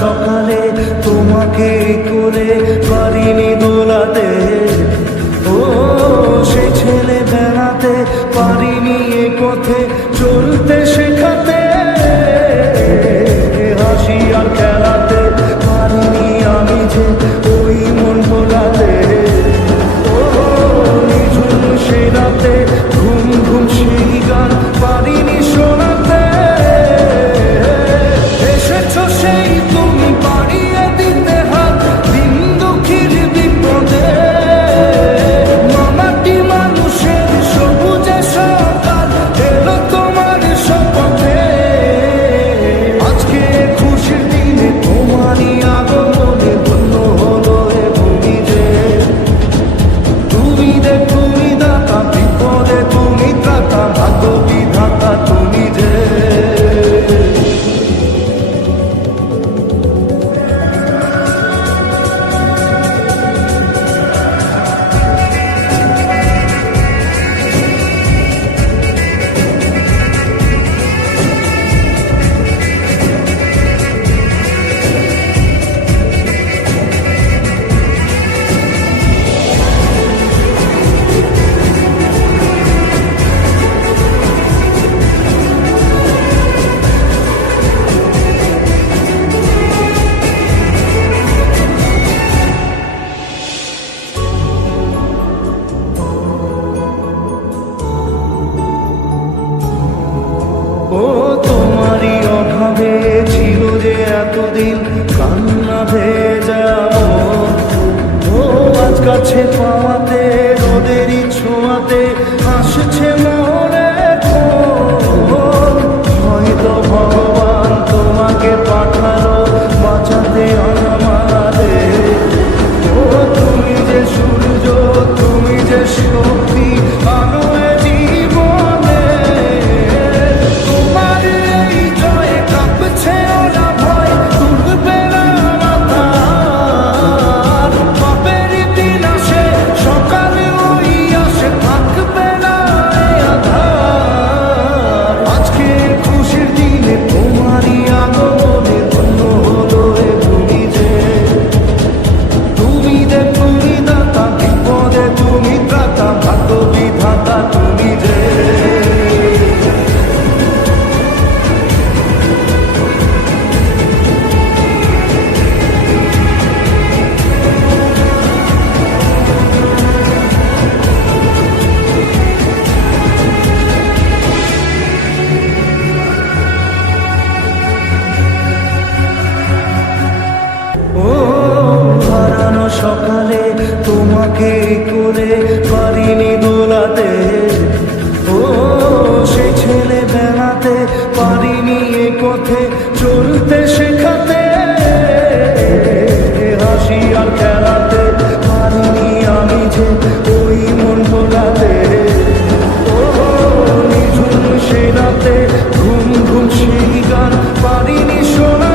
সকালে তোমাকে করে পারিনি দোলাতে, ও সে ছেলে বেড়াতে পারিনি এ পথে চলতে শেখাতে, হাসি আর খেলাতে পারিনি আমি যে ওই মন ভোলাতে, ও নিঝুম সে রাতে ঘুম ঘুম সেই গান পারিনি শোনাতে, এসেছো সেই তুমি বাড়িয়ে দিতে হাত দিন দুঃখীর বিপদে, মামাটি মানুষের সবুজে সকাল এলো তোমার শপথে, আজকে খুশির দিনে তোমারই আগমনে ধন্য হলো এ ভূমি যে, তুমি দাতা বিপদে তুমি ত্রাতা ভাগ্য বিধাতা তুমি যে। ও তোমারই অভাবে ছিল যে এতদিন কান্না ভেজা মন, ও আজ কাছে পাওয়াতে রোদেরই ছোঁয়াতে আসছে মনে ক্ষোভ, হয়তো ভগবান তোমাকে পাঠালো বাঁচাতে আমাদের, ও তুমি যে সূর্য তুমি যে শক্তি আলো এ জীবনে, তোমার এই জয়ে কাঁপছে ওরা ভয় তুলবে না মাথা, পাপের দিন আসে সকালে ওই আসে থাকবে না এ আধার, আজকে খুশির দিনে তোমারই আগমনে ধন্য হলো এ ভূমি যে, তুমি দাতা বিপদে তুমি ত্রাতা ভাগ্য বিধাতা তুমি যে। ও হারানো সকালে তোমাকে করে পারিনি দোলাতে, ও সে ছেলে বেড়াতে পারিনি এ পথে চলতে শেখাতে, হাসি আর খেলাতে পারিনি আমি যে ওই মন ভোলাতে, ও নিঝুম সে রাতে ঘুম ঘুম সেই গান পারিনি শোনা।